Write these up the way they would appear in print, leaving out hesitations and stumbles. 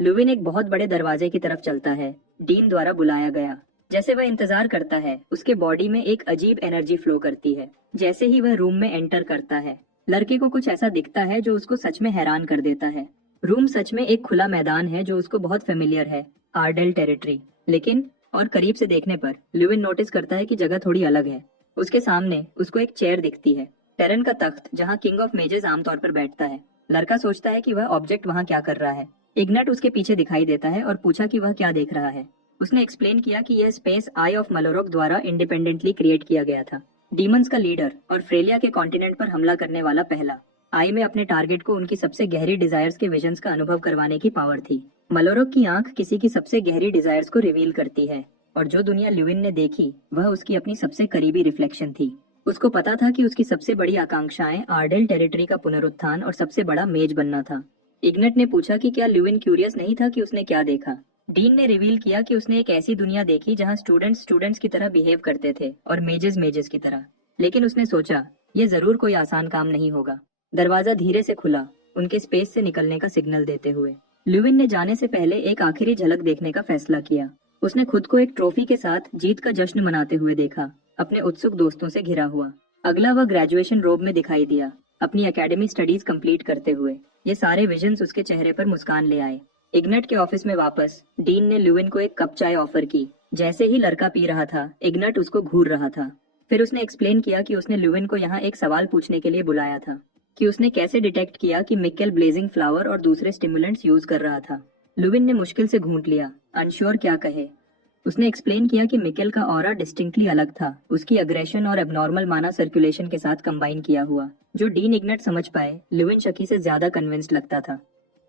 Lewin एक बहुत बड़े दरवाजे की तरफ चलता है। डीन द्वारा बुलाया गया। जैसे वह इंतजार करता है, उसके बॉडी में एक अजीब एनर्जी फ्लो करती है। जैसे ही वह रूम में एंटर करता है, लड़के को कुछ ऐसा दिखता है जो उसको सच में हैरान कर देता है। रूम सच में एक खुला मैदान है जो उसको बहुत फेमिलियर है, आर्डेल टेरिटरी। लेकिन और करीब से देखने पर लुविन नोटिस करता है कि जगह थोड़ी अलग है। उसके सामने उसको एक चेयर दिखती है, टेरन का तख्त, जहाँ किंग ऑफ मेजेस आमतौर पर बैठता है। लड़का सोचता है कि वह ऑब्जेक्ट वहाँ क्या कर रहा है। इग्नट उसके पीछे दिखाई देता है और पूछा कि वह क्या देख रहा है। उसने एक्सप्लेन किया कि यह स्पेस आई ऑफ मलोरोक द्वारा इंडिपेंडेंटली क्रिएट किया गया था। डीमंस का लीडर और फ्रेलिया के कॉन्टिनेंट पर हमला करने वाला पहला। आई में अपने टारगेट को उनकी सबसे गहरी डिजायर्स के विजन्स का अनुभव करवाने की पावर थी। मलोरोक की आंख किसी की सबसे गहरी डिजायर्स को रिवील करती है, और जो दुनिया ल्यूविन ने देखी वह उसकी अपनी सबसे करीबी रिफ्लेक्शन थी। उसको पता था कि उसकी सबसे बड़ी आकांक्षाएं आर्डेल टेरिटरी का पुनरुत्थान और सबसे बड़ा मेज बनना था। इग्नट ने पूछा कि क्या ल्यूविन क्यूरियस नहीं था कि उसने क्या देखा। डीन ने रिवील किया कि उसने एक ऐसी दुनिया देखी जहां स्टूडेंट्स स्टूडेंट्स की तरह बिहेव करते थे और मेजेस मेजेस की तरह। लेकिन उसने सोचा, यह जरूर कोई आसान काम नहीं होगा। दरवाजा धीरे से खुला, उनके स्पेस से निकलने का सिग्नल देते हुए। ल्यूविन ने जाने से पहले एक आखिरी झलक देखने का फैसला किया। उसने खुद को एक ट्रॉफी के साथ जीत का जश्न मनाते हुए देखा, अपने उत्सुक दोस्तों से घिरा हुआ। अगला वह ग्रेजुएशन रोब में दिखाई दिया, अपनी एकेडमी स्टडीज कंप्लीट करते हुए। ये सारे विजन्स उसके चेहरे पर मुस्कान ले आए। इग्नट के ऑफिस में वापस डीन ने ल्यूविन को एक कप चाय ऑफर की। जैसे ही लड़का पी रहा था, इग्नट उसको घूर रहा था। फिर उसने एक्सप्लेन किया कि उसने ल्यूविन को यहाँ एक सवाल पूछने के लिए बुलाया था, कि उसने कैसे डिटेक्ट किया कि मिकेल ब्लेजिंग फ्लावर और दूसरे स्टिमुलेंट्स यूज कर रहा था। ल्यूविन ने मुश्किल से घूंट लिया, अनश्योर क्या कहे। उसने एक्सप्लेन किया कि मिकेल का ऑरा डिस्टिंक्टली अलग था, उसकी अग्रेशन और एबनॉर्मल माना सर्कुलेशन के साथ कंबाइन किया हुआ। जो डीन इग्नट समझ पाए, ल्यूविन शकी से ज्यादा कन्विंस्ड लगता था।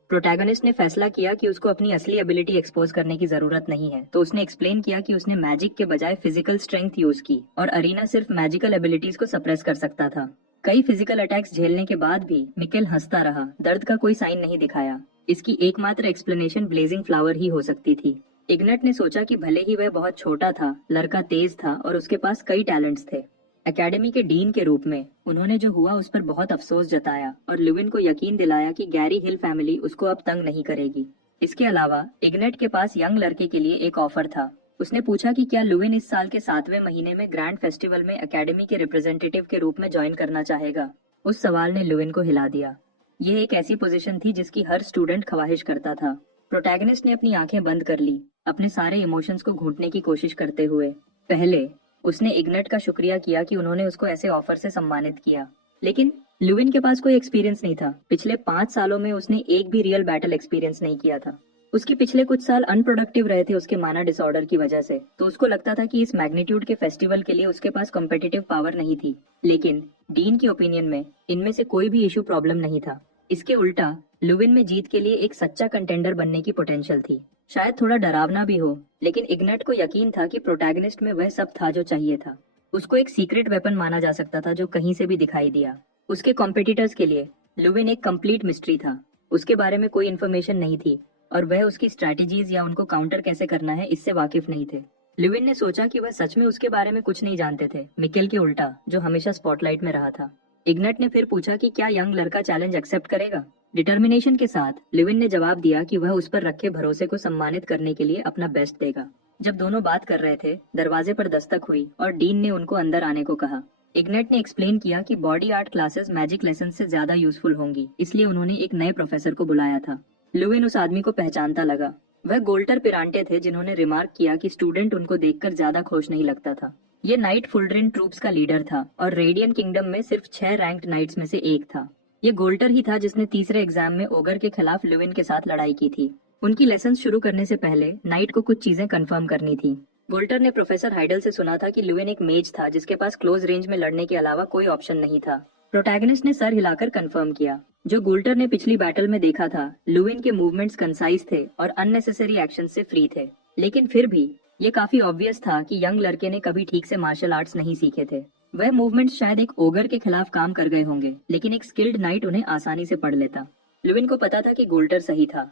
प्रोटैगनिस्ट ने फैसला किया कि उसको अपनी असली एबिलिटी एक्सपोज करने की जरूरत नहीं है, तो उसने एक्सप्लेन किया कि उसने मैजिक के बजाय फिजिकल स्ट्रेंथ यूज की और अरीना सिर्फ मैजिकल एबिलिटीज को सप्रेस कर सकता था। कई फिजिकल अटैक्स झेलने के बाद भी मिकेल हंसता रहा, दर्द का कोई साइन नहीं दिखाया। इसकी एकमात्र एक्सप्लेनेशन ब्लेजिंग फ्लावर ही हो सकती थी। इग्नट ने सोचा कि भले ही वह बहुत छोटा था, लड़का तेज था और उसके पास कई टैलेंट्स थे। एकेडमी के डीन के रूप में उन्होंने जो हुआ उस पर बहुत अफसोस जताया और ल्यूविन को यकीन दिलाया कि गैरी हिल फैमिली उसको अब तंग नहीं करेगी। इसके अलावा इग्नट के पास यंग लड़के के लिए एक ऑफर था। उसने पूछा कि क्या ल्यूविन इस साल के 7वें महीने में ग्रैंड फेस्टिवल में एकेडमी के रिप्रेजेंटेटिव के रूप में ज्वाइन करना चाहेगा। उस सवाल ने ल्यूविन को हिला दिया। यह एक ऐसी पोजीशन थी जिसकी हर स्टूडेंट ख्वाहिश करता था। प्रोटैगनिस्ट ने अपनी आंखें बंद कर ली, अपने सारे इमोशंस को घूंटने की कोशिश करते हुए। पहले उसने इग्नट का शुक्रिया किया कि उन्होंने उसको ऐसे ऑफर से सम्मानित किया, लेकिन ल्यूविन के पास कोई एक्सपीरियंस नहीं था। पिछले 5 सालों में उसने एक भी रियल बैटल एक्सपीरियंस नहीं किया था। उसके पिछले कुछ साल अनप्रोडक्टिव रहे थे उसके माना डिसऑर्डर की वजह से, तो उसको लगता था कि इस मैग्नीट्यूड के फेस्टिवल के लिए उसके पास कॉम्पिटिटिव पावर नहीं थी। लेकिन डीन की ओपिनियन में इनमें से कोई भी इशू प्रॉब्लम नहीं था। इसके उल्टा ल्यूविन में जीत के लिए एक सच्चा कंटेंडर बनने की पोटेंशियल थी। शायद थोड़ा डरावना भी हो, लेकिन इग्नट को यकीन था कि प्रोटैगनिस्ट में वह सब था जो चाहिए था। उसको एक सीक्रेट वेपन माना जा सकता था जो कहीं से भी दिखाई दिया। उसके कॉम्पिटिटर्स के लिए ल्यूविन एक कंप्लीट मिस्ट्री था। उसके बारे में कोई इन्फॉर्मेशन नहीं थी और वह उसकी स्ट्रैटेजीज या उनको काउंटर कैसे करना है इससे वाकिफ नहीं थे। ल्यूविन ने सोचा कि वह सच में उसके बारे में कुछ नहीं जानते थे, मिकेल के उल्टा, जो हमेशा स्पॉटलाइट में रहा था। इग्नट ने फिर पूछा कि क्या यंग लड़का चैलेंज एक्सेप्ट करेगा। डिटर्मिनेशन के साथ ल्यूविन ने जवाब दिया कि वह उस पर रखे भरोसे को सम्मानित करने के लिए अपना बेस्ट देगा। जब दोनों बात कर रहे थे, दरवाजे पर दस्तक हुई और डीन ने उनको अंदर आने को कहा। इग्नट ने एक्सप्लेन किया कि body art classes magic lesson से ज्यादा यूजफुल होंगी, इसलिए उन्होंने एक नए प्रोफेसर को बुलाया था। ल्यूविन उस आदमी को पहचानता लगा। वह गोल्टर पिरांटे थे जिन्होंने रिमार्क किया कि स्टूडेंट उनको देखकर ज्यादा खुश नहीं लगता था। ये नाइट फुलड्रिन ट्रूप्स का लीडर था और रेडियन किंगडम में सिर्फ 6 रैंक्ड नाइट्स में से एक था। ये गोल्टर ही था जिसने तीसरे एग्जाम में ओगर के खिलाफ ल्यूविन के साथ लड़ाई की थी। उनकी लेसन शुरू करने से पहले नाइट को कुछ चीजें कंफर्म करनी थी। गोल्टर ने प्रोफेसर हाइडल से सुना था कि ल्यूविन एक मेज था जिसके पास क्लोज रेंज में लड़ने के अलावा कोई ऑप्शन नहीं था। प्रोटैगनिस्ट ने सर हिलाकर कंफर्म किया। जो गोल्टर ने पिछली बैटल में देखा था, ल्यूविन के मूवमेंट्स कंसाइज थे और अननेसेसरी एक्शन से फ्री थे। लेकिन फिर भी ये काफी ऑब्वियस था कि यंग लड़के ने कभी ठीक से मार्शल आर्ट्स नहीं सीखे थे। वह मूवमेंट्स शायद एक ओगर के खिलाफ काम कर गए होंगे, लेकिन एक स्किल्ड नाइट उन्हें आसानी से पढ़ लेता। ल्यूविन को पता था कि गोल्टर सही था।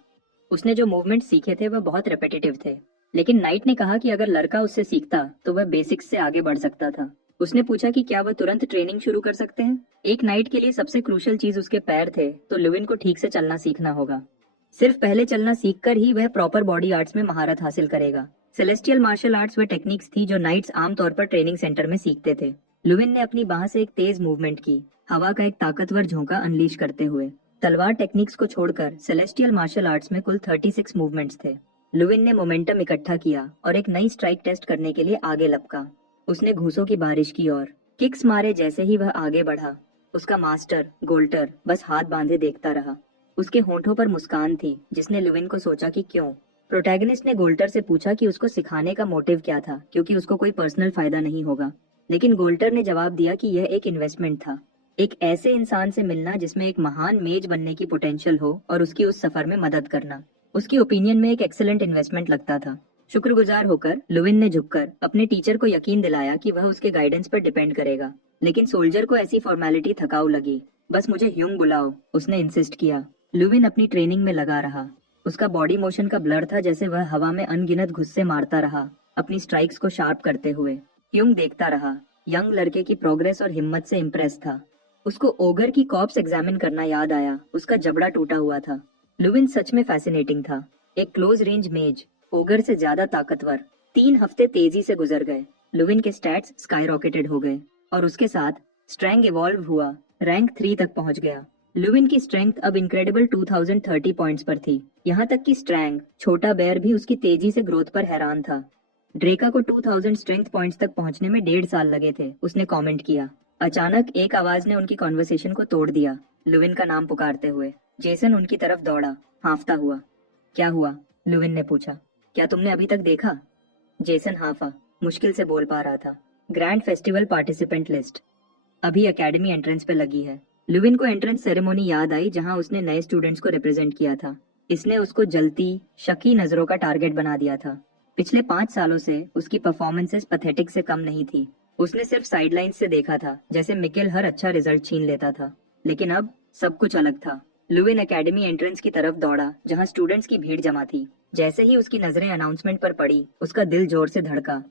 उसने जो मूवमेंट सीखे थे वह बहुत रेपिटेटिव थे, लेकिन नाइट ने कहा कि अगर लड़का उससे सीखता तो वह बेसिक्स से आगे बढ़ सकता था। उसने पूछा कि क्या वह तुरंत ट्रेनिंग शुरू कर सकते हैं। एक नाइट के लिए सबसे क्रूशियल चीज उसके पैर थे, तो ल्यूविन को ठीक से चलना सीखना होगा। सिर्फ पहले चलना सीखकर ही वह प्रॉपर बॉडी आर्ट्स में महारत हासिल करेगा। सेलेस्टियल मार्शल आर्ट्स वह टेक्निक्स थी जो नाइट्स आमतौर पर ट्रेनिंग सेंटर में सीखते थे। लुविन ने अपनी बाह से एक तेज मूवमेंट की, हवा का एक ताकतवर झोंका अनलीश करते हुए। तलवार टेक्निक्स को छोड़कर सेलेस्टियल मार्शल आर्ट्स में कुल 36 मूवमेंट्स थे। लुविन ने मोमेंटम इकट्ठा किया और एक नई स्ट्राइक टेस्ट करने के लिए आगे लपका। उसने घूंसों की बारिश की और किक्स मारे। जैसे ही वह आगे बढ़ा, उसका मास्टर गोल्टर बस हाथ बांधे देखता रहा। उसके होंठों पर मुस्कान थी जिसने लुविन को सोचा कि क्यों। प्रोटैगनिस्ट ने गोल्टर से पूछा कि उसको सिखाने का मोटिव क्या था, क्योंकि उसको कोई पर्सनल फायदा नहीं होगा। लेकिन गोल्टर ने जवाब दिया कि यह एक इन्वेस्टमेंट था, एक ऐसे इंसान से मिलना जिसमें एक महान मेज बनने की पोटेंशियल हो और उसकी उस सफर में मदद करना उसकी ओपिनियन में एक एक्सीलेंट इन्वेस्टमेंट लगता था। शुक्रगुजार होकर लुविन ने झुककर अपने टीचर को यकीन दिलाया कि वह उसके गाइडेंस पर डिपेंड करेगा। लेकिन सोल्जर को ऐसी फॉर्मेलिटी थकाऊ लगी। बस मुझे ह्यूंग बुलाओ, उसने इंसिस्ट किया। लुविन अपनी ट्रेनिंग में लगा रहा। उसका बॉडी मोशन का ब्लर था, जैसे वह हवा में अनगिनत घुस्से मारता रहा, अपनी स्ट्राइक्स को शार्प करते हुए। ह्यूंग देखता रहा। यंग लड़के की प्रोग्रेस और हिम्मत से इम्प्रेस था। उसको ओगर की कॉप्स एग्जामिन करना याद आया। उसका जबड़ा टूटा हुआ था। लुविन सच में फैसिनेटिंग था। एक क्लोज रेंज मेज, ओगर से ज्यादा ताकतवर। 3 हफ्ते तेजी से गुजर गए। लुविन के स्टैट्स स्काई रॉकेटेड हो गए और उसके साथ स्ट्रेंग इवॉल्व हुआ, रैंक 3 तक पहुंच गया। लुविन की स्ट्रेंथ अब इनक्रेडिबल 2030 पॉइंट्स पर थी। यहाँ तक कि स्ट्रैंग, छोटा बेयर, भी उसकी तेजी से ग्रोथ पर हैरान था। ड्रेका को 2000 स्ट्रेंथ पॉइंट्स तक पहुंचने में 1.5 साल लगे थे, उसने कमेंट किया। अचानक एक आवाज ने उनकी कॉन्वर्सेशन को तोड़ दिया, लुविन का नाम पुकारते हुए। जेसन उनकी तरफ दौड़ा, हांफता हुआ। क्या हुआ? लुविन ने पूछा। क्या तुमने अभी तक देखा? जेसन हांफा, मुश्किल से बोल पा रहा था। ग्रैंड फेस्टिवल पार्टिसिपेंट लिस्ट अभी एकेडमी एंट्रेंस पे लगी है। लुविन को एंट्रेंस सेरेमोनी याद आई जहां उसने नए स्टूडेंट्स को रिप्रेजेंट किया था। इसने उसको जलती, शकी नजरों का टारगेट बना दिया था। पिछले 5 सालों से उसकी परफॉर्मेंसेस पैथेटिक से कम नहीं थी। उसने सिर्फ साइडलाइंस से देखा था, जैसे मिकेल हर अच्छा रिजल्ट छीन लेता था। लेकिन अब सब कुछ अलग था। लुविन एकेडमी एंट्रेंस की तरफ दौड़ा जहां स्टूडेंट्स की भीड़ जमा थी। जैसे ही उसकी नजरें अनाउंसमेंट पर पड़ी, उसका दिल जोर से धड़का।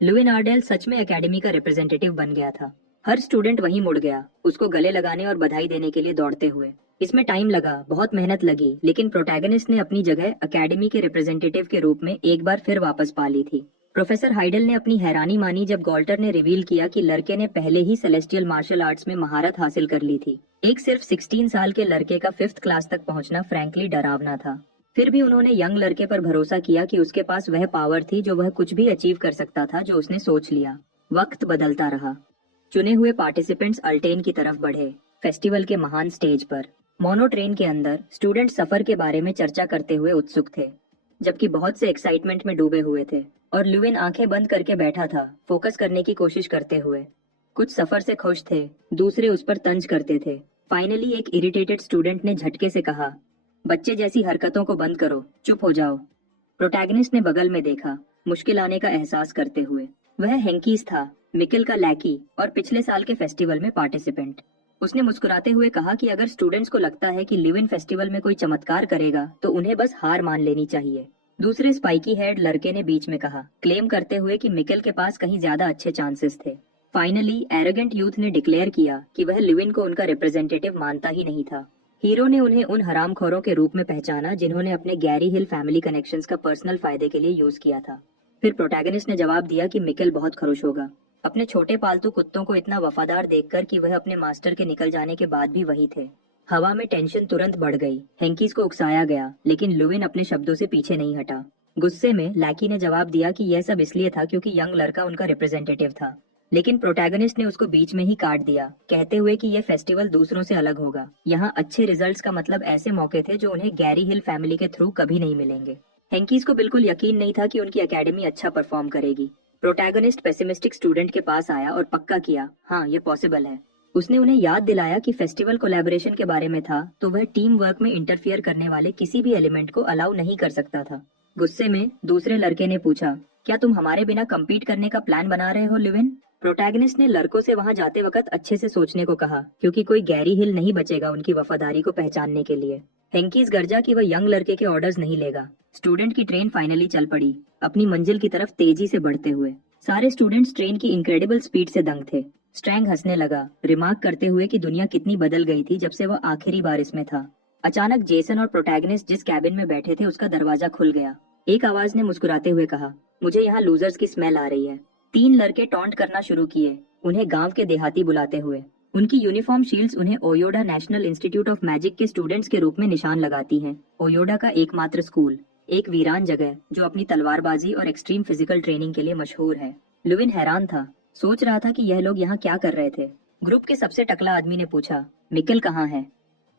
लुविन आर्डेल सच में एकेडमी का रिप्रेजेंटेटिव बन गया था। हर स्टूडेंट वहीं मुड़ गया, उसको गले लगाने और बधाई देने के लिए दौड़ते हुए। इसमें टाइम लगा, बहुत मेहनत लगी, लेकिन प्रोटैगनिस्ट ने अपनी जगह एकेडमी के रिप्रेजेंटेटिव के रूप में एक बार फिर वापस पा ली थी। प्रोफेसर हाइडल ने अपनी हैरानी मानी जब गोल्टर ने रिवील किया कि लड़के ने पहले ही सेलेस्टियल मार्शल आर्ट्स में महारत हासिल कर ली थी। एक सिर्फ 16 साल के लड़के का 5th क्लास तक पहुंचना फ्रैंकली डरावना था। फिर भी उन्होंने यंग लड़के पर भरोसा किया कि उसके पास वह पावर थी जो वह कुछ भी अचीव कर सकता था जो उसने सोच लिया। वक्त बदलता रहा। चुने हुए पार्टिसिपेंट्स अल्टेन की तरफ बढ़े। फेस्टिवल के महान स्टेज पर मोनो ट्रेन के अंदर स्टूडेंट सफर के बारे में चर्चा करते हुए उत्सुक थे, जबकि बहुत से एक्साइटमेंट में डूबे हुए थे। और लुविन आंखें बंद करके बैठा था, फोकस करने की कोशिश करते हुए। कुछ सफर से खुश थे, दूसरे उस पर तंज करते थे। फाइनली एक इरिटेटेड स्टूडेंट ने झटके से कहा, बच्चे जैसी हरकतों को बंद करो, चुप हो जाओ। प्रोटैगनिस्ट ने बगल में देखा, मुश्किल आने का एहसास करते हुए। वह हेंकीस था, मिकेल का लैकी और पिछले साल के फेस्टिवल में पार्टिसिपेंट। उसने मुस्कुराते हुए कहा कि अगर स्टूडेंट्स को लगता है कि लिविन फेस्टिवल में कोई चमत्कार करेगा तो उन्हें बस हार मान लेनी चाहिए। दूसरे स्पाइकी हेड लड़के ने बीच में कहा, क्लेम करते हुए कि मिकेल के पास कहीं ज्यादा अच्छे चांसेस थे। फाइनली एरोगेंट यूथ ने डिक्लेयर किया कि वह लिविन को उनका रिप्रेजेंटेटिव मानता ही नहीं था। हीरो ने उन्हें उन हरामखोरों के रूप में पहचाना जिन्होंने अपने गैरी हिल फैमिली कनेक्शंस का पर्सनल फायदे के लिए यूज किया था। फिर प्रोटैगनिस्ट ने जवाब दिया कि मिकेल बहुत खुश होगा, अपने छोटे पालतू कुत्तों को इतना वफादार देखकर कि वह अपने मास्टर के निकल जाने के बाद भी वही थे। हवा में टेंशन तुरंत बढ़ गई। हेंकीस को उकसाया गया, लेकिन लुविन अपने शब्दों से पीछे नहीं हटा। गुस्से में लैकी ने जवाब दिया कि यह सब इसलिए था क्योंकि यंग लड़का उनका रिप्रेजेंटेटिव था। लेकिन प्रोटैगनिस्ट ने उसको बीच में ही काट दिया, कहते हुए कि यह फेस्टिवल दूसरों से अलग होगा। यहाँ अच्छे रिजल्ट्स का मतलब ऐसे मौके थे जो उन्हें गैरी हिल फैमिली के थ्रू कभी नहीं मिलेंगे। हेंकीस को बिल्कुल यकीन नहीं था कि उनकी एकेडमी अच्छा परफॉर्म करेगी। प्रोटैगनिस्ट पेसिमिस्टिक स्टूडेंट के पास आया और पक्का किया, हाँ ये पॉसिबल है। उसने उन्हें याद दिलाया कि फेस्टिवल कोलैबोरेशन के बारे में था, तो वह टीम वर्क में इंटरफियर करने वाले किसी भी एलिमेंट को अलाउ नहीं कर सकता था। गुस्से में दूसरे लड़के ने पूछा, क्या तुम हमारे बिना कम्पीट करने का प्लान बना रहे हो लिविन? प्रोटैगनिस्ट ने लड़कों से वहां जाते वक्त अच्छे से सोचने को कहा, क्योंकि कोई गैरी हिल नहीं बचेगा उनकी वफादारी को पहचानने के लिए। हेंकीस गर्जा कि वह यंग लड़के के ऑर्डर्स नहीं लेगा। स्टूडेंट की ट्रेन फाइनली चल पड़ी, अपनी मंजिल की तरफ तेजी से बढ़ते हुए। सारे स्टूडेंट्स ट्रेन की इनक्रेडिबल स्पीड से दंग थे। स्ट्रैंग हंसने लगा, रिमार्क करते हुए कि दुनिया कितनी बदल गई थी जब से वह आखिरी बार इसमें था। अचानक जेसन और प्रोटैगनिस्ट जिस कैबिन में बैठे थे उसका दरवाजा खुल गया। एक आवाज ने मुस्कुराते हुए कहा, मुझे यहाँ लूजर्स की स्मेल आ रही है। 3 लड़के टॉन्ट करना शुरू किए, उन्हें गांव के देहाती बुलाते हुए। उनकी यूनिफॉर्म शील्ड्स उन्हें ओयोडा नेशनल इंस्टीट्यूट ऑफ मैजिक के स्टूडेंट्स के रूप में निशान लगाती हैं। ओयोडा का एकमात्र स्कूल, एक वीरान जगह जो अपनी तलवारबाजी और एक्सट्रीम फिजिकल ट्रेनिंग के लिए मशहूर है। लुविन हैरान था, सोच रहा था कि यह लोग यहाँ क्या कर रहे थे। ग्रुप के सबसे टकला आदमी ने पूछा, मिकेल कहाँ है?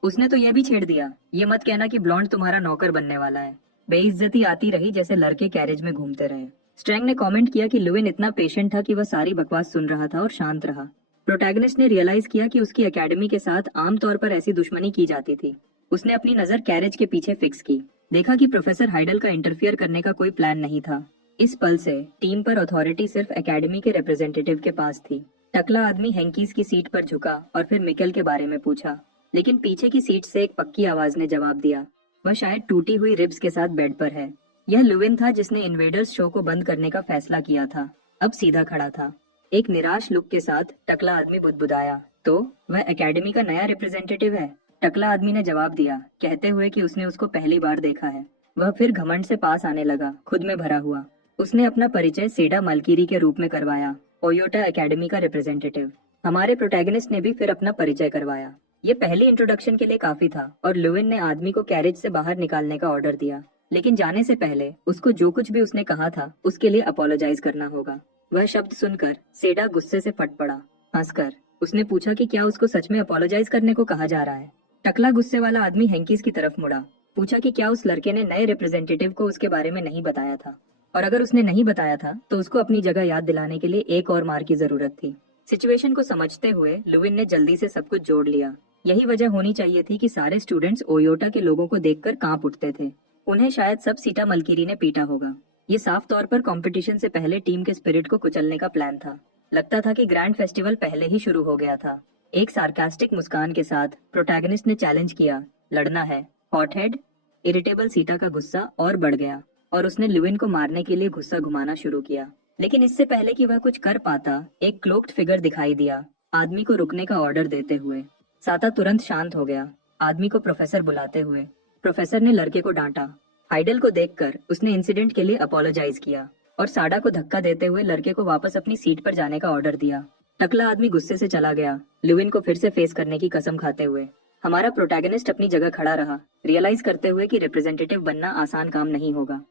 उसने तो यह भी छेड़ दिया, ये मत कहना कि ब्लॉन्ड तुम्हारा नौकर बनने वाला है। बेइज्जती आती रही जैसे लड़के कैरेज में घूमते रहे। स्ट्रैंग ने कमेंट किया कि लुविन इतना पेशेंट था कि वह सारी बकवास सुन रहा था और शांत रहा। प्रोटैगनिस्ट ने रियलाइज किया कि उसकी एकेडमी के साथ आमतौर पर ऐसी दुश्मनी की जाती थी। उसने अपनी नजर कैरेज के पीछे फिक्स की, देखा कि प्रोफेसर हाइडल का इंटरफियर करने का कोई प्लान नहीं था। इस पल से टीम पर अथॉरिटी सिर्फ एकेडमी के रिप्रेजेंटेटिव के पास थी। टकला आदमी हैंकीज की सीट पर झुका और फिर मिकेल के बारे में पूछा, लेकिन पीछे की सीट से एक पक्की आवाज ने जवाब दिया, वह शायद टूटी हुई रिब्स के साथ बेड पर है। यह लुविन था जिसने इन्वेडर्स शो को बंद करने का फैसला किया था। अब सीधा खड़ा था। एक निराश लुक के साथ टकला आदमी बुदबुदाया, तो वह एकेडमी का नया रिप्रेजेंटेटिव है? टकला आदमी ने जवाब दिया, कहते हुए कि उसने उसको पहली बार देखा है। वह फिर घमंड से पास आने लगा, खुद में भरा हुआ। उसने अपना परिचय सेडा मलकीरी के रूप में करवाया, ओयोटा एकेडमी का रिप्रेजेंटेटिव। हमारे प्रोटैगनिस्ट ने भी फिर अपना परिचय करवाया। ये पहली इंट्रोडक्शन के लिए काफी था और लुविन ने आदमी को कैरेज से बाहर निकालने का ऑर्डर दिया। लेकिन जाने से पहले उसको जो कुछ भी उसने कहा था उसके लिए अपोलोजाइज करना होगा। वह शब्द सुनकर सेडा गुस्से से फट पड़ा। हंसकर उसने पूछा कि क्या उसको सच में अपोलोजाइज करने को कहा जा रहा है। टकला गुस्से वाला आदमी हैंकीज की तरफ मुड़ा, पूछा कि क्या उस लड़के ने नए रिप्रेजेंटेटिव को उसके बारे में नहीं बताया था, और अगर उसने नहीं बताया था तो उसको अपनी जगह याद दिलाने के लिए एक और मार की जरूरत थी। सिचुएशन को समझते हुए लुविन ने जल्दी से सब कुछ जोड़ लिया। यही वजह होनी चाहिए थी कि सारे स्टूडेंट्स ओयोटा के लोगों को देखकर कांप उठते थे। उन्हें शायद सब सीटा मलकीरी ने पीटा होगा। ये साफ तौर पर कंपटीशन से पहले टीम के स्पिरिट को कुचलने का प्लान था। लगता था कि ग्रैंड फेस्टिवल पहले ही शुरू हो गया था। एक सार्कास्टिक मुस्कान के साथ प्रोटैगनिस्ट ने चैलेंज किया, लड़ना है हॉटहेड? इरिटेबल सीटा का गुस्सा और बढ़ गया और उसने लुविन को मारने के लिए गुस्सा घुमाना शुरू किया। लेकिन इससे पहले कि वह कुछ कर पाता, एक क्लोक्ड फिगर दिखाई दिया, आदमी को रुकने का ऑर्डर देते हुए। साता तुरंत शांत हो गया, आदमी को प्रोफेसर बुलाते हुए। प्रोफेसर ने लड़के को डांटा। हाइडल को देखकर उसने इंसिडेंट के लिए अपोलोजाइज किया और साडा को धक्का देते हुए लड़के को वापस अपनी सीट पर जाने का ऑर्डर दिया। टकला आदमी गुस्से से चला गया, लुविन को फिर से फेस करने की कसम खाते हुए। हमारा प्रोटैगनिस्ट अपनी जगह खड़ा रहा, रियलाइज करते हुए कि रिप्रेजेंटेटिव बनना आसान काम नहीं होगा।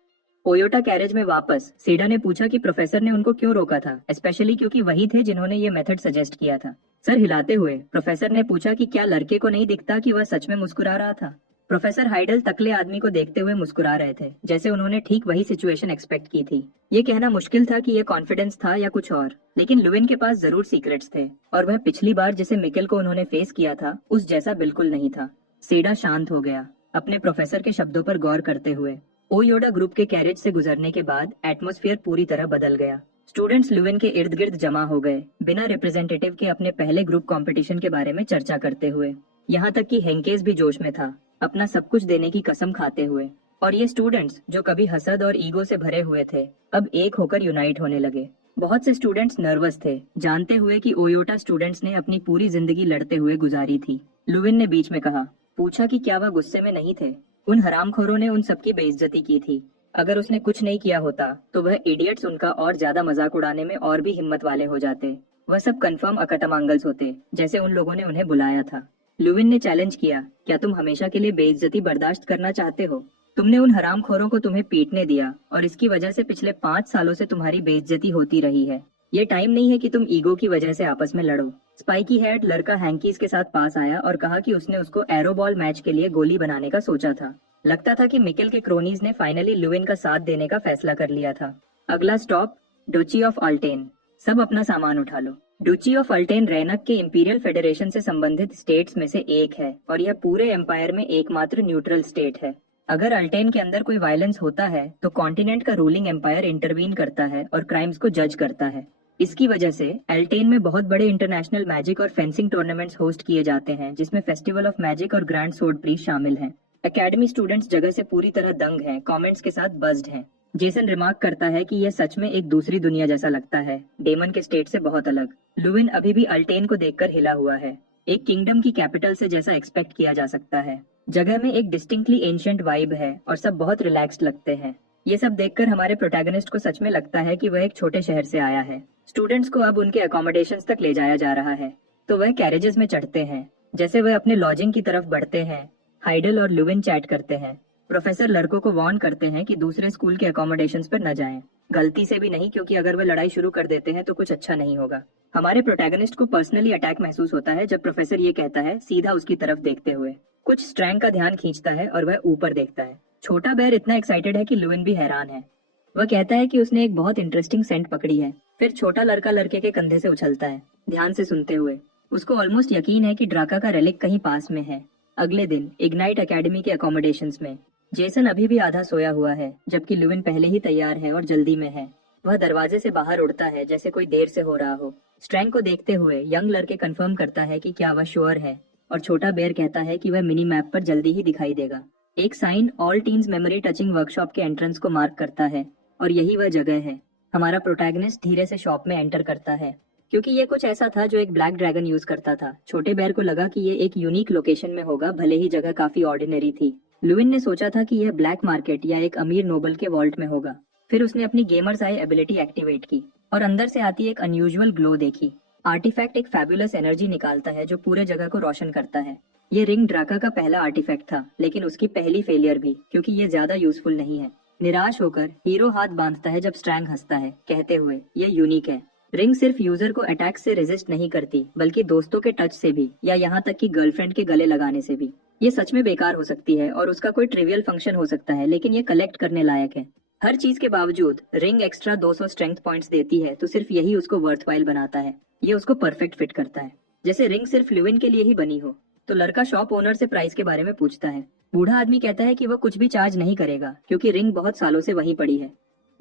ओयोटा कैरेज में वापस सेडा ने पूछा कि प्रोफेसर ने उनको क्यों रोका था, स्पेशली क्योंकि वही थे जिन्होंने ये मेथड सजेस्ट किया था। सर हिलाते हुए प्रोफेसर ने पूछा कि क्या लड़के को नहीं दिखता कि वह सच में मुस्कुरा रहा था। प्रोफेसर हाइडल टकले आदमी को देखते हुए मुस्कुरा रहे थे, जैसे उन्होंने ठीक वही सिचुएशन एक्सपेक्ट की थी। ये कहना मुश्किल था कि ये कॉन्फिडेंस था या कुछ और, लेकिन लुविन के पास जरूर सीक्रेट्स थे और वह पिछली बार जिसे मिकेल को उन्होंने फेस किया था उस जैसा बिल्कुल नहीं था। सेडा शांत हो गया, अपने प्रोफेसर के शब्दों पर गौर करते हुए। ओयोडा ग्रुप के कैरेज से गुजरने के बाद एटमॉस्फेयर पूरी तरह बदल गया। स्टूडेंट्स लुविन के इर्द गिर्द जमा हो गए, बिना रिप्रेजेंटेटिव के अपने पहले ग्रुप कंपटीशन के बारे में चर्चा करते हुए। यहाँ तक कि हेंकेस भी जोश में था, अपना सब कुछ देने की कसम खाते हुए। और ये स्टूडेंट्स जो कभी हसद और ईगो से भरे हुए थे, अब एक होकर यूनाइट होने लगे। बहुत से स्टूडेंट्स नर्वस थे, जानते हुए कि ओयोटा स्टूडेंट्स ने अपनी पूरी जिंदगी लड़ते हुए गुजारी थी। लुविन ने बीच में कहा, पूछा कि क्या वह गुस्से में नहीं थे? उन हरामखोरों ने उन सबकी बेइज्जती की थी। अगर उसने कुछ नहीं किया होता तो वह इडियट्स उनका और ज्यादा मजाक उड़ाने में और भी हिम्मत वाले हो जाते। वह सब कंफर्म अकतमांगल्स होते, जैसे उन लोगों ने उन्हें बुलाया था। लुविन ने चैलेंज किया, क्या तुम हमेशा के लिए बेइज्जती बर्दाश्त करना चाहते हो? तुमने उन हरामखोरों को तुम्हें पीटने दिया और इसकी वजह से पिछले 5 सालों से तुम्हारी बेइज्जती होती रही है। ये टाइम नहीं है कि तुम ईगो की वजह से आपस में लड़ो। स्पाइकी हेड लड़का हैंकीज के साथ पास आया और कहा कि उसने उसको एरो बॉल मैच के लिए गोली बनाने का सोचा था। लगता था कि मिकेल के क्रोनीज ने फाइनली लुविन का साथ देने का फैसला कर लिया था। अगला स्टॉप डुची ऑफ अल्टेन। सब अपना सामान उठा लो। डुची ऑफ अल्टेन रैनक के इंपीरियल फेडरेशन से संबंधित स्टेट्स में से एक है और यह पूरे एम्पायर में एकमात्र न्यूट्रल स्टेट है। अगर अल्टेन के अंदर कोई वायलेंस होता है तो कॉन्टिनेंट का रूलिंग एम्पायर इंटरवीन करता है और क्राइम्स को जज करता है। इसकी वजह से अल्टेन में बहुत बड़े इंटरनेशनल मैजिक और फेंसिंग टूर्नामेंट्स होस्ट किए जाते हैं, जिसमें फेस्टिवल ऑफ मैजिक और ग्रैंड सोर्ड प्रीस्ट शामिल हैं। एकेडमी स्टूडेंट्स जगह से पूरी तरह दंग हैं, कमेंट्स के साथ बज्ड हैं। जेसन रिमार्क करता है कि यह सच में एक दूसरी दुनिया जैसा लगता है, डेमन के स्टेट से बहुत अलग। लुविन अभी भी अल्टेन को देखकर हिला हुआ है, एक किंगडम की कैपिटल से जैसा एक्सपेक्ट किया जा सकता है। जगह में एक डिस्टिंक्टली एंशिएंट वाइब है और सब बहुत रिलैक्स्ड लगते हैं। ये सब देखकर हमारे प्रोटैगनिस्ट को सच में लगता है कि वह एक छोटे शहर से आया है। स्टूडेंट्स को अब उनके अकोमोडेशंस तक ले जाया जा रहा है, तो वह कैरेजेस में चढ़ते हैं। जैसे वह अपने लॉजिंग की तरफ बढ़ते हैं, हाइडल और लुविन चैट करते हैं। प्रोफेसर लड़कों को वार्न करते हैं कि दूसरे स्कूल के अकोमोडेशंस पर न जाएं, गलती से भी नहीं, क्योंकि अगर वे लड़ाई शुरू कर देते हैं तो कुछ अच्छा नहीं होगा। हमारे प्रोटैगनिस्ट को पर्सनली अटैक महसूस होता है जब प्रोफेसर ये कहता है, सीधा उसकी तरफ देखते हुए। कुछ स्ट्रैंग का ध्यान खींचता है और वह ऊपर देखता है। छोटा बेर इतना एक्साइटेड है कि लुविन भी हैरान है। वह कहता है कि उसने एक बहुत इंटरेस्टिंग सेंट पकड़ी है। फिर छोटा लड़का लड़के के कंधे से उछलता है, ध्यान से सुनते हुए। उसको ऑलमोस्ट यकीन है कि ड्राका का रेलिक कहीं पास में है। अगले दिन इग्नाइट एकेडमी के अकोमोडेशंस में जेसन अभी भी आधा सोया हुआ है, जबकि लुविन पहले ही तैयार है और जल्दी में है। वह दरवाजे से बाहर उड़ता है जैसे कोई देर से हो रहा हो। स्ट्रैंग को देखते हुए यंग लड़के कंफर्म करता है कि क्या वह श्योर है, और छोटा बेर कहता है कि वह मिनी मैप पर जल्दी ही दिखाई देगा। एक sign all teens memory touching workshop के एंट्रेंस को मार्क करता है, और यही वह जगह है। हमारा प्रोटैगनिस्ट धीरे से शॉप में एंटर करता है, क्योंकि ये कुछ ऐसा था जो एक ब्लैक ड्रैगन यूज करता था। छोटे बेर को लगा कि ये एक यूनिक लोकेशन में होगा, भले ही जगह काफी ऑर्डिनरी थी। लुविन ने सोचा था कि यह ब्लैक मार्केट या एक अमीर नोबल के वॉल्ट में होगा। फिर उसने अपनी गेमर्स आई एबिलिटी एक्टिवेट की और अंदर से आती एक अनयूजुअल ग्लो देखी। आर्टिफैक्ट एक फैबुलस एनर्जी निकालता है जो पूरे जगह को रोशन करता है। ये रिंग ड्राका का पहला आर्टिफैक्ट था, लेकिन उसकी पहली फेलियर भी, क्योंकि ये ज्यादा यूजफुल नहीं है। निराश होकर हीरो हाथ बांधता है जब स्ट्रैंग हंसता है, कहते हुए ये यूनिक है। रिंग सिर्फ यूजर को अटैक से रेजिस्ट नहीं करती, बल्कि दोस्तों के टच से भी, या यहाँ तक कि गर्लफ्रेंड के गले लगाने से भी। ये सच में बेकार हो सकती है और उसका कोई ट्रिवियल फंक्शन हो सकता है, लेकिन ये कलेक्ट करने लायक है। हर चीज के बावजूद रिंग एक्स्ट्रा 200 स्ट्रेंथ पॉइंट्स देती है, तो सिर्फ यही उसको वर्थवाइल बनाता है। ये उसको परफेक्ट फिट करता है, जैसे रिंग सिर्फ लुविन के लिए ही बनी हो। तो लड़का शॉप ओनर से प्राइस के बारे में पूछता है। बूढ़ा आदमी कहता है कि वह कुछ भी चार्ज नहीं करेगा, क्योंकि रिंग बहुत सालों से वहीं पड़ी है।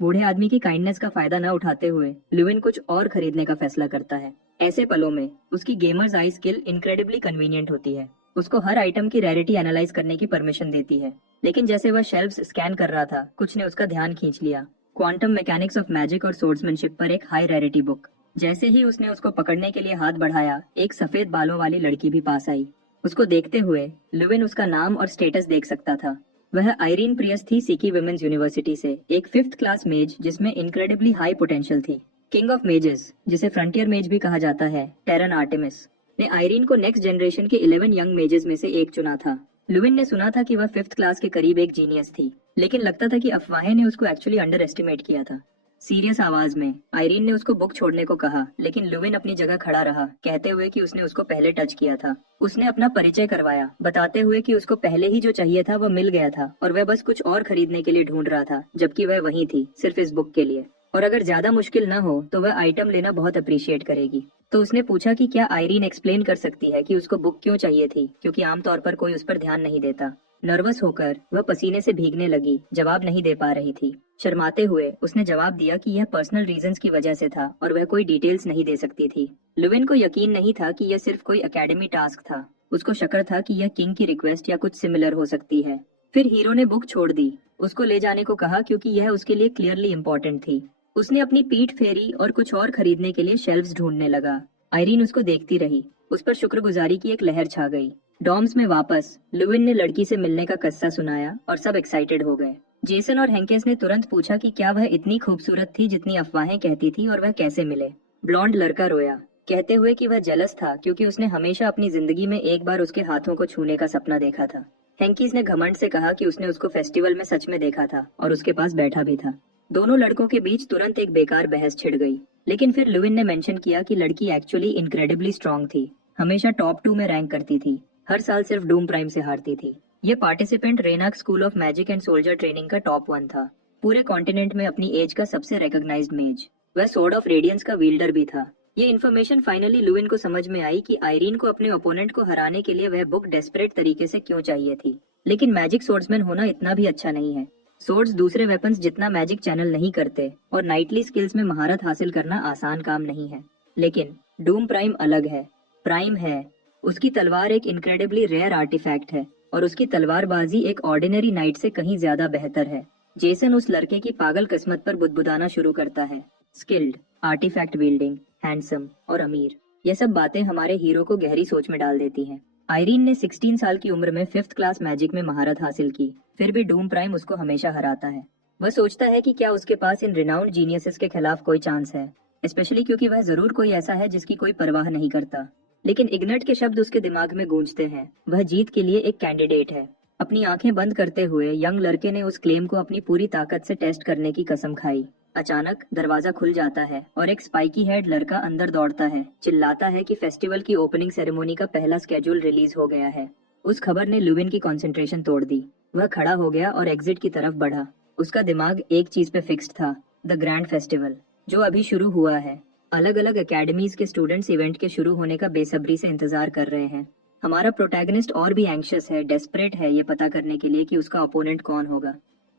बूढ़े आदमी की काइंडनेस का फायदा न उठाते हुए लुविन कुछ और खरीदने का फैसला करता है। ऐसे पलों में उसकी गेमर्स आई स्किल इनक्रेडिबली कन्वीनियंट होती है। उसको हर आइटम की रैरिटी एनालाइज करने की परमिशन देती है। लेकिन जैसे वह शेल्फ्स स्कैन कर रहा था, कुछ ने उसका ध्यान खींच लिया। क्वांटम मैकेनिक्स ऑफ मैजिक और सोर्ड्समैनशिप पर एक हाई रैरिटी बुक। जैसे ही उसने उसको पकड़ने के लिए हाथ बढ़ाया, एक सफेद बालों वाली लड़की भी पास आई। उसको देखते हुए लुविन उसका नाम और स्टेटस देख सकता था। वह आयरीन प्रियस थी, सीकी वुमेन्स यूनिवर्सिटी से, एक 5th क्लास मेज जिसमें इनक्रेडिबली हाई पोटेंशियल थी। किंग ऑफ मेजेस, जिसे फ्रंटियर मेज भी कहा जाता है, टेरन आर्टेमिस ने आयरीन को नेक्स्ट जनरेशन के 11 यंग मेजेस में से एक चुना था। लुविन ने सुना था कि वह 5th क्लास के करीब एक जीनियस थी, लेकिन लगता था कि अफवाहें ने उसको एक्चुअली अंडर एस्टिमेट किया था। सीरियस आवाज में आयरीन ने उसको बुक छोड़ने को कहा, लेकिन लुविन अपनी जगह खड़ा रहा, कहते हुए कि उसने उसको पहले टच किया था। उसने अपना परिचय करवाया, बताते हुए कि उसको पहले ही जो चाहिए था वह मिल गया था और वह बस कुछ और खरीदने के लिए ढूंढ रहा था, जबकि वह वहीं थी, सिर्फ इस बुक के लिए। और अगर ज्यादा मुश्किल न हो तो वह आइटम लेना बहुत अप्रिशिएट करेगी। तो उसने पूछा कि क्या आयरीन एक्सप्लेन कर सकती है कि उसको बुक क्यों चाहिए थी, क्योंकि आमतौर पर कोई उस पर ध्यान नहीं देता। नर्वस होकर वह पसीने से भीगने लगी, जवाब नहीं दे पा रही थी। शर्माते हुए उसने जवाब दिया कि यह पर्सनल रीजंस की वजह से था और वह कोई डिटेल्स नहीं दे सकती थी। लुविन को यकीन नहीं था कि यह सिर्फ कोई एकेडमी टास्क था। उसको शक था कि यह किंग की रिक्वेस्ट या कुछ सिमिलर हो सकती है। फिर हीरो ने बुक छोड़ दी, उसको ले जाने को कहा, क्योंकि यह उसके लिए क्लियरली इम्पोर्टेंट थी। उसने अपनी पीठ फेरी और कुछ और खरीदने के लिए शेल्फ्स ढूंढने लगा। आयरीन उसको देखती रही, उस पर शुक्रगुजारी की एक लहर छा गई। डॉम्स में वापस लुविन ने लड़की से मिलने का किस्सा सुनाया और सब एक्साइटेड हो गए। जेसन और हेंकेस ने तुरंत पूछा कि क्या वह इतनी खूबसूरत थी जितनी अफवाहें कहती थी, और वह कैसे मिले। ब्लॉन्ड लड़का रोया, कहते हुए कि वह जेलस था, क्योंकि उसने हमेशा अपनी जिंदगी में एक बार उसके हाथों को छूने का सपना देखा था। हेंकीस ने घमंड से कहा कि उसने उसको फेस्टिवल में सच में देखा था और उसके पास बैठा भी था। दोनों लड़कों के बीच तुरंत एक बेकार बहस छिड़ गई, लेकिन फिर लुविन ने मेंशन किया कि लड़की एक्चुअली इनक्रेडिबली स्ट्रांग थी, हमेशा टॉप 2 में रैंक करती थी, हर साल सिर्फ डूम प्राइम से हारती थी। ये पार्टिसिपेंट रेनाक school of magic and soldier training का टॉप 1 था, पूरे कॉन्टिनेंट में अपनी एज का सबसे रिकॉग्नाइज्ड मेज। वह सोर्ड ऑफ रेडियंस का विल्डर भी था। ये इन्फॉर्मेशन फाइनली लुविन को समझ में आई कि आयरीन को अपने ओपोनेंट को हराने के लिए वह बुक डेस्परेट तरीके से क्यों चाहिए थी। लेकिन मैजिक सोर्ड्समैन होना इतना भी अच्छा नहीं है। सोर्ड्स दूसरे वेपन्स जितना मैजिक चैनल नहीं करते, और नाइटली स्किल्स में महारत हासिल करना आसान काम नहीं है। लेकिन डूम प्राइम अलग है। प्राइम है, उसकी तलवार एक इनक्रेडिबली रेयर आर्टिफैक्ट है, और उसकी तलवारबाजी एक ऑर्डिनरी नाइट से कहीं ज्यादा बेहतर है। जेसन उस लड़के की पागल किस्मत पर बुदबुदाना शुरू करता है। स्किल्ड, आर्टिफैक्ट विल्डिंग, हैंडसम और अमीर, ये सब बातें हमारे हीरो को गहरी सोच में डाल देती हैं। आयरीन ने 16 साल की उम्र में 5th क्लास मैजिक में महारत हासिल की, फिर भी डूम प्राइम उसको हमेशा हराता है। वह सोचता है कि क्या उसके पास इन रिनाउंड जीनियसेस के खिलाफ कोई चांस है, स्पेशली क्योंकि वह जरूर कोई ऐसा है जिसकी कोई परवाह नहीं करता। लेकिन इग्नट के शब्द उसके दिमाग में गूंजते हैं, वह जीत के लिए एक कैंडिडेट है। अपनी आंखें बंद करते हुए यंग लड़के ने उस क्लेम को अपनी पूरी ताकत से टेस्ट करने की कसम खाई। अचानक दरवाजा खुल जाता है और एक स्पाइकी हेड लड़का अंदर दौड़ता है, चिल्लाता है कि फेस्टिवल की ओपनिंग सेरेमनी का पहला स्केड्यूल रिलीज हो गया है। उस खबर ने लुविन की कंसंट्रेशन तोड़ दी। वह खड़ा हो गया और एग्जिट की तरफ बढ़ा। उसका दिमाग एक चीज पे फिक्स्ड था, द ग्रैंड फेस्टिवल जो अभी शुरू हुआ है। अलग अलग एकेडमीज के स्टूडेंट्स इवेंट के शुरू होने का बेसब्री से इंतजार कर रहे हैं। हमारा प्रोटैगनिस्ट और भी एंग्शियस है, डेस्परेट है ये पता करने के लिए कि उसका ओपोनेंट कौन होगा।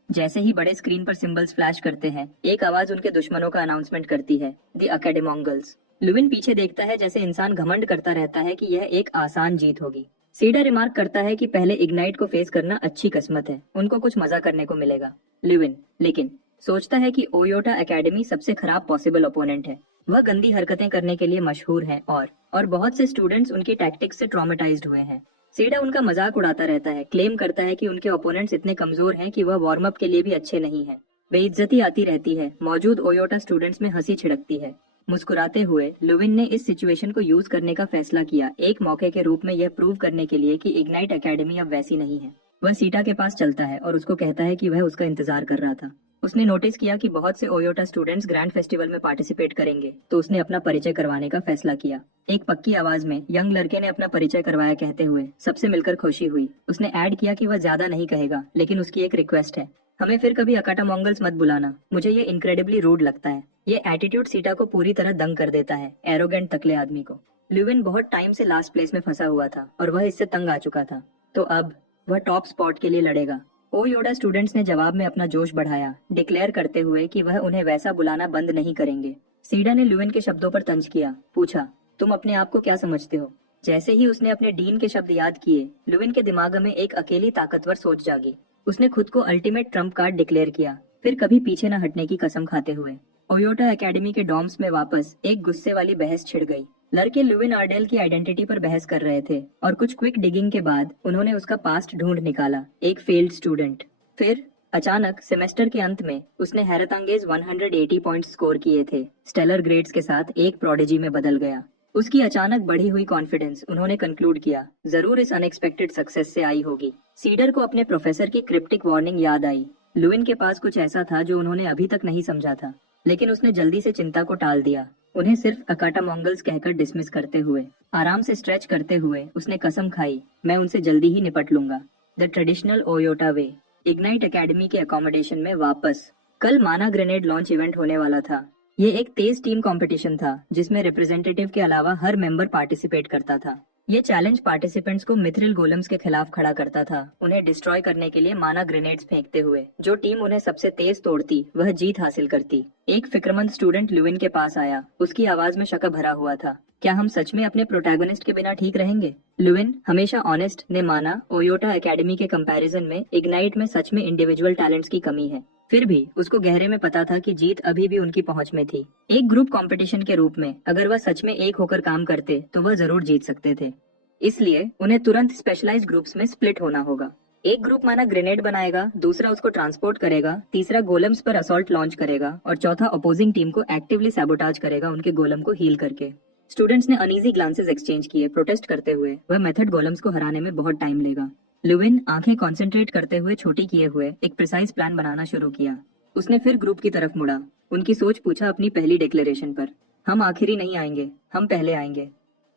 जैसे ही बड़े स्क्रीन पर सिंबल्स फ्लैश करते हैं, एक आवाज उनके दुश्मनों का अनाउंसमेंट करती है, द अकेडेमोंगल्स। लुविन पीछे देखता है जैसे इंसान घमंड करता रहता है कि यह एक आसान जीत होगी। सीडा रिमार्क करता है कि पहले इग्नाइट को फेस करना अच्छी किस्मत है, उनको कुछ मजा करने को मिलेगा। लुविन लेकिन सोचता है कि ओयोटा एकेडमी सबसे खराब पॉसिबल ओपोनेंट है। वह गंदी हरकतें करने के लिए मशहूर है और बहुत से स्टूडेंट्स उनकी टैक्टिक्स से ट्रॉमेटाइज्ड हुए हैं। सीडा उनका मजाक उड़ाता रहता है, क्लेम करता है कि उनके ओपोनेंट्स इतने कमजोर हैं कि वह वार्म अप के लिए भी अच्छे नहीं हैं। बेइज्जती आती रहती है, मौजूद ओयोटा स्टूडेंट्स में हंसी छिड़कती है। मुस्कुराते हुए लुविन ने इस सिचुएशन को यूज करने का फैसला किया, एक मौके के रूप में यह प्रूव करने के लिए कि इग्नाइट एकेडमी अब वैसी नहीं है। वह सीटा के पास चलता है और उसको कहता है कि वह उसका इंतजार कर रहा था। उसने नोटिस किया कि बहुत से ओयोटा स्टूडेंट्स ग्रैंड फेस्टिवल में पार्टिसिपेट करेंगे, तो उसने अपना परिचय करवाने का फैसला किया। एक पक्की आवाज में यंग लड़के ने अपना परिचय करवाया, कहते हुए सबसे मिलकर खुशी हुई। उसने ऐड किया कि वह ज्यादा नहीं कहेगा, लेकिन उसकी एक रिक्वेस्ट है, हमें फिर कभी अकाटा मोंगल्स मत बुलाना, मुझे ये इनक्रेडिबली रूड लगता है। ये एटीट्यूड सीटा को पूरी तरह दंग कर देता है, एरोगेंट तकले आदमी को। ल्यूविन बहुत टाइम से लास्ट प्लेस में फंसा हुआ था और वह इससे तंग आ चुका था, तो अब वह टॉप स्पॉट के लिए लड़ेगा। ओयोडा स्टूडेंट्स ने जवाब में अपना जोश बढ़ाया, डिक्लेयर करते हुए कि वह उन्हें वैसा बुलाना बंद नहीं करेंगे। सीडा ने ल्यूविन के शब्दों पर तंज किया, पूछा, तुम अपने आप को क्या समझते हो? जैसे ही उसने अपने डीन के शब्द याद किए, ल्यूविन के दिमाग में एक अकेली ताकतवर सोच जागी। उसने खुद को अल्टीमेट ट्रम्प कार्ड डिक्लेयर किया, फिर कभी पीछे न हटने की कसम खाते हुए। ओयोटा एकेडमी के डॉर्म्स में वापस एक गुस्से वाली बहस छिड़ गई। लड़के ल्यूविन आर्डेल की आइडेंटिटी पर बहस कर रहे थे और कुछ क्विक डिगिंग के बाद उन्होंने उसका पास्ट ढूंढ निकाला, एक फेल्ड स्टूडेंट। फिर अचानक सेमेस्टर के अंत में उसने हैरतअंगेज 180 पॉइंट स्कोर किए थे, स्टेलर ग्रेड्स के साथ एक प्रोडिजी में बदल गया। उसकी अचानक बढ़ी हुई कॉन्फिडेंस, उन्होंने कंक्लूड किया, जरूर इस अनएक्सपेक्टेड सक्सेस से आई होगी। सीडर को अपने प्रोफेसर की क्रिप्टिक वार्निंग याद आई। ल्यूविन के पास कुछ ऐसा था जो उन्होंने अभी तक नहीं समझा था, लेकिन उसने जल्दी से चिंता को टाल दिया। उन्हें सिर्फ अकाटा मोंगल्स कहकर डिसमिस करते हुए, आराम से स्ट्रेच करते हुए उसने कसम खाई, मैं उनसे जल्दी ही निपट लूंगा। The traditional Toyota way. Ignite academy के अकोमोडेशन में वापस। कल माना ग्रेनेड लॉन्च इवेंट होने वाला था। ये एक तेज टीम कंपटीशन था जिसमें रिप्रेजेंटेटिव के अलावा हर मेंबर पार्टिसिपेट करता था। ये चैलेंज पार्टिसिपेंट्स को मिथ्रिल गोलम्स के खिलाफ खड़ा करता था, उन्हें डिस्ट्रॉय करने के लिए माना ग्रेनेड्स फेंकते हुए। जो टीम उन्हें सबसे तेज तोड़ती वह जीत हासिल करती। एक फिक्रमंद स्टूडेंट ल्यूविन के पास आया, उसकी आवाज में शक भरा हुआ था, क्या हम सच में अपने प्रोटैगनिस्ट के बिना ठीक रहेंगे? ल्यूविन, हमेशा ऑनेस्ट, ने माना ओयोटा एकेडमी के कंपैरिजन में इग्नाइट में सच में इंडिविजुअल टैलेंट्स की कमी है। फिर भी उसको गहरे में पता था कि जीत अभी भी उनकी पहुंच में थी। एक ग्रुप कंपटीशन के रूप में अगर वह सच में एक होकर काम करते तो वह जरूर जीत सकते थे। इसलिए उन्हें तुरंत स्पेशलाइज्ड ग्रुप्स में स्प्लिट होना होगा। एक ग्रुप माना ग्रेनेड बनाएगा, दूसरा उसको ट्रांसपोर्ट करेगा, तीसरा गोलम्स पर असॉल्ट लॉन्च करेगा और चौथा अपोजिंग टीम को एक्टिवली सैबोटाज करेगा उनके गोलम को हील करके। स्टूडेंट्स ने अनईजी ग्लांसेस एक्सचेंज किए, प्रोटेस्ट करते हुए, वह मेथड गोलम्स को हराने में बहुत टाइम लेगा। ल्यूविन आंखें कंसंट्रेट करते हुए छोटी किए हुए एक प्रिसाइज प्लान बनाना शुरू किया। उसने फिर ग्रुप की तरफ मुड़ा, उनकी सोच पूछा अपनी पहली डिक्लेरेशन पर, हम आखिरी नहीं आएंगे, हम पहले आएंगे।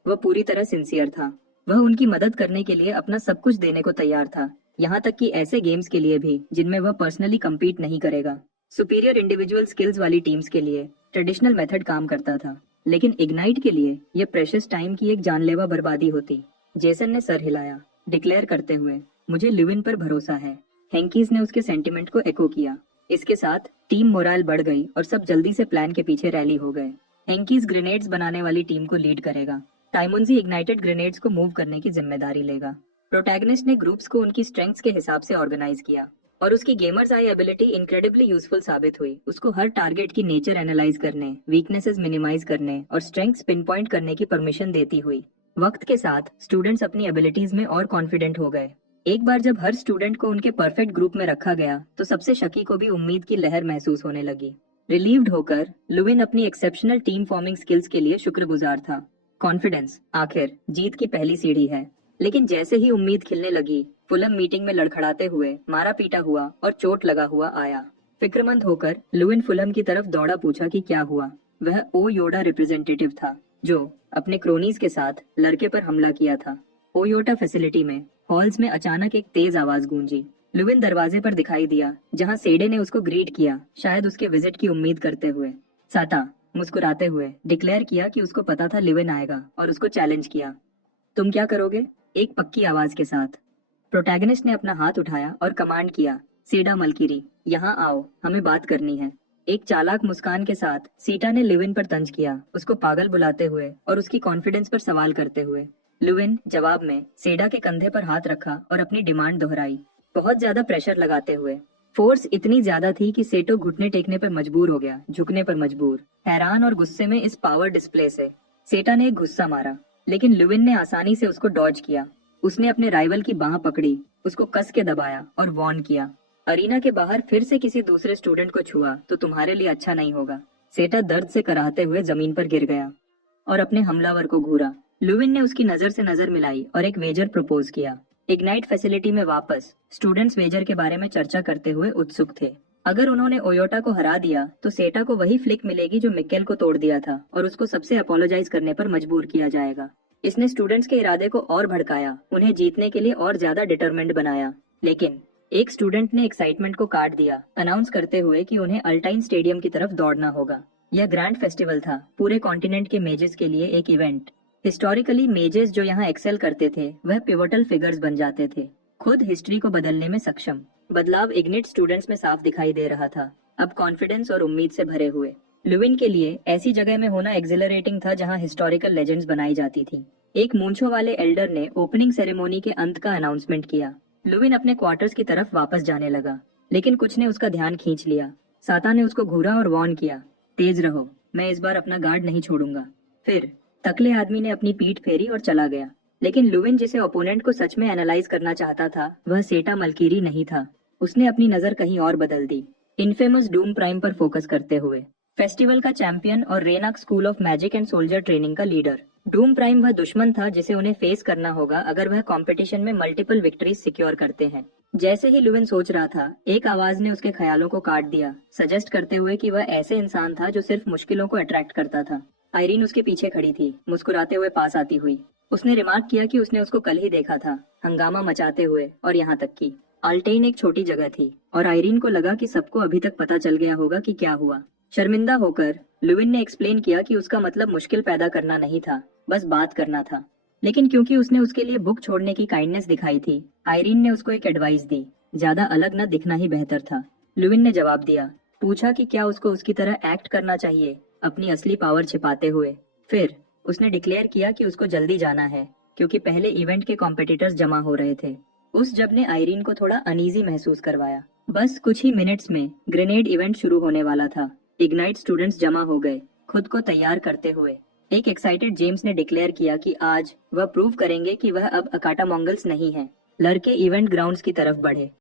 वह पूरी तरह सिंसियर था, वह उनकी मदद करने के लिए अपना सब कुछ देने को तैयार था, यहाँ तक कि ऐसे गेम्स के लिए भी जिनमें वह पर्सनली कम्पीट नहीं करेगा। सुपीरियर इंडिविजुअल स्किल्स वाली टीम्स के लिए ट्रेडिशनल मेथड काम करता था, लेकिन इग्नाइट के लिए यह प्रेशियस टाइम की एक जानलेवा बर्बादी होती। जेसन ने सर हिलाया, डिक्लेयर करते हुए, मुझे ल्यूविन पर भरोसा है। हेंकीज ने उसके सेंटिमेंट को एको किया। इसके साथ टीम मोराल बढ़ गई और सब जल्दी से प्लान के पीछे रैली हो गए। हेंकीज ग्रेनेड्स बनाने वाली टीम को लीड करेगा, टाइमुंजी इग्नाइटेड ग्रेनेड्स को मूव करने की जिम्मेदारी लेगा। प्रोटैगनिस्ट ने ग्रुप्स को उनकी स्ट्रेंथ्स के हिसाब से ऑर्गेनाइज किया और उसकी गेमर्स आई एबिलिटी इनक्रेडिबली यूजफुल साबित हुई। उसको हर टारगेट की नेचर एनालाइज करने, वीकनेसेस मिनिमाइज करने और स्ट्रेंथ्स पिन पॉइंट करने की परमिशन देती हुई। वक्त के साथ स्टूडेंट्स अपनी एबिलिटीज में और कॉन्फिडेंट हो गए। एक बार जब हर स्टूडेंट को उनके परफेक्ट ग्रुप में रखा गया तो सबसे शकी को भी उम्मीद की लहर महसूस होने लगी। रिलीव्ड होकर लुविन अपनी एक्सेप्शनल टीम फॉर्मिंग स्किल्स के लिए शुक्रगुजार था। कॉन्फिडेंस आखिर जीत की पहली सीढ़ी है। लेकिन जैसे ही उम्मीद खिलने लगी, फुलम मीटिंग में लड़खड़ाते हुए, मारा पीटा हुआ और चोट लगा हुआ आया। फिक्रमंद होकर लुविन फुलम की तरफ दौड़ा, पूछा कि क्या हुआ। वह ओ योडा रिप्रेजेंटेटिव था जो अपने क्रोनीज के साथ लड़के पर हमला किया था। ओयोटा फैसिलिटी में हॉल्स में अचानक एक तेज आवाज गूंजी। लुविन दरवाजे पर दिखाई दिया जहां सेडे ने उसको ग्रीट किया, शायद उसके विजिट की उम्मीद करते हुए। साता मुस्कुराते हुए डिक्लेयर किया कि उसको पता था लुविन आएगा और उसको चैलेंज किया। तुम क्या करोगे? एक पक्की आवाज के साथ प्रोटैगनिस्ट ने अपना हाथ उठाया और कमांड किया, सेडा मलकीरी, यहाँ आओ, हमें बात करनी है। एक चालाक मुस्कान के साथ सीटा ने लुविन पर तंज किया, उसको पागल बुलाते हुए और उसकी कॉन्फिडेंस पर सवाल करते हुए। लुविन जवाब में सेडा के कंधे पर हाथ रखा और अपनी डिमांड दोहराई, बहुत ज्यादा प्रेशर लगाते हुए। फोर्स इतनी ज्यादा थी कि सेटो घुटने टेकने पर मजबूर हो गया, झुकने पर मजबूर। हैरान और गुस्से में इस पावर डिस्प्ले से सेटा ने एक गुस्सा मारा, लेकिन लुविन ने आसानी से उसको डॉज किया। उसने अपने राइवल की बांह पकड़ी, उसको कस के दबाया और वॉर्न किया, अरीना के बाहर फिर से किसी दूसरे स्टूडेंट को छुआ तो तुम्हारे लिए अच्छा नहीं होगा। सेटा दर्द से कराहते हुए जमीन पर गिर गया और अपने हमलावर को घूरा। लुविन ने उसकी नजर से नजर मिलाई और एक वेजर प्रपोज किया। इग्नाइट फैसिलिटी में वापस स्टूडेंट्स वेजर के बारे में चर्चा करते हुए उत्सुक थे। अगर उन्होंने ओयोटा को हरा दिया तो सेटा को वही फ्लिक मिलेगी जो मिक्केल को तोड़ दिया था और उसको सबसे अपोलोजाइज करने पर मजबूर किया जाएगा। इसने स्टूडेंट्स के इरादे को और भड़काया, उन्हें जीतने के लिए और ज्यादा डिटरमिन्ड बनाया। लेकिन एक स्टूडेंट ने एक्साइटमेंट को काट दिया, अनाउंस करते हुए कि उन्हें अल्टाइन स्टेडियम की तरफ दौड़ना होगा। यह ग्रैंड फेस्टिवल था, पूरे कॉन्टिनेंट के मेजेस के लिए एक इवेंट। हिस्टोरिकली मेजेस जो यहाँ एक्सेल करते थे वह पिवोटल फिगर्स बन जाते थे, खुद हिस्ट्री को बदलने में सक्षम। बदलाव इग्निट स्टूडेंट्स में साफ दिखाई दे रहा था, अब कॉन्फिडेंस और उम्मीद से भरे हुए। लुविन के लिए ऐसी जगह में होना एक्सिलरेटिंग था जहाँ हिस्टोरिकल लेजेंड्स बनाई जाती थी। एक मूंछों वाले एल्डर ने ओपनिंग सेरेमोनी के अंत का अनाउंसमेंट किया। लुविन अपने क्वार्टर्स की तरफ वापस जाने लगा, लेकिन कुछ ने उसका ध्यान खींच लिया। साता ने उसको घूरा और वॉर्न किया, तेज रहो, मैं इस बार अपना गार्ड नहीं छोड़ूंगा। फिर तकले आदमी ने अपनी पीठ फेरी और चला गया। लेकिन लुविन जिसे ओपोनेंट को सच में एनालाइज करना चाहता था वह सेटा मलकीरी नहीं था। उसने अपनी नजर कहीं और बदल दी, इनफेमस डूम प्राइम पर फोकस करते हुए। फेस्टिवल का चैंपियन और रेनाक school of magic and soldier training का लीडर। डूम प्राइम वह दुश्मन था जिसे उन्हें फेस करना होगा अगर वह कंपटीशन में मल्टीपल विक्ट्रीज सिक्योर करते हैं। जैसे ही लुविन सोच रहा था, एक आवाज ने उसके ख्यालों को काट दिया, सजेस्ट करते हुए कि वह ऐसे इंसान था जो सिर्फ मुश्किलों को अट्रैक्ट करता था। आयरीन उसके पीछे खड़ी थी, मुस्कुराते हुए पास आती हुई। उसने रिमार्क किया कि उसने उसको कल ही देखा था, हंगामा मचाते हुए, और यहाँ तक कि अल्टेन एक छोटी जगह थी और आयरीन को लगा कि सबको अभी तक पता चल गया होगा कि क्या हुआ। शर्मिंदा होकर लुविन ने एक्सप्लेन किया कि उसका मतलब मुश्किल पैदा करना नहीं था, बस बात करना था। लेकिन क्योंकि उसने उसके लिए बुक छोड़ने की काइंडनेस दिखाई थी, आयरीन ने उसको एक एडवाइस दी, ज्यादा अलग न दिखना ही बेहतर था। लुविन ने जवाब दिया, पूछा कि क्या उसको उसकी तरह एक्ट करना चाहिए, अपनी असली पावर छिपाते हुए। फिर उसने डिक्लेयर किया कि उसको जल्दी जाना है क्योंकि पहले इवेंट के कॉम्पिटिटर्स जमा हो रहे थे। उस जब ने आयरीन को थोड़ा अनईजी महसूस करवाया। बस कुछ ही मिनट्स में ग्रेनेड इवेंट शुरू होने वाला था। इग्नाइट स्टूडेंट्स जमा हो गए, खुद को तैयार करते हुए। एक एक्साइटेड जेम्स ने डिक्लेयर किया कि आज वह प्रूव करेंगे कि वह अब अकाटा मंगल्स नहीं है। लड़के इवेंट ग्राउंड्स की तरफ बढ़े।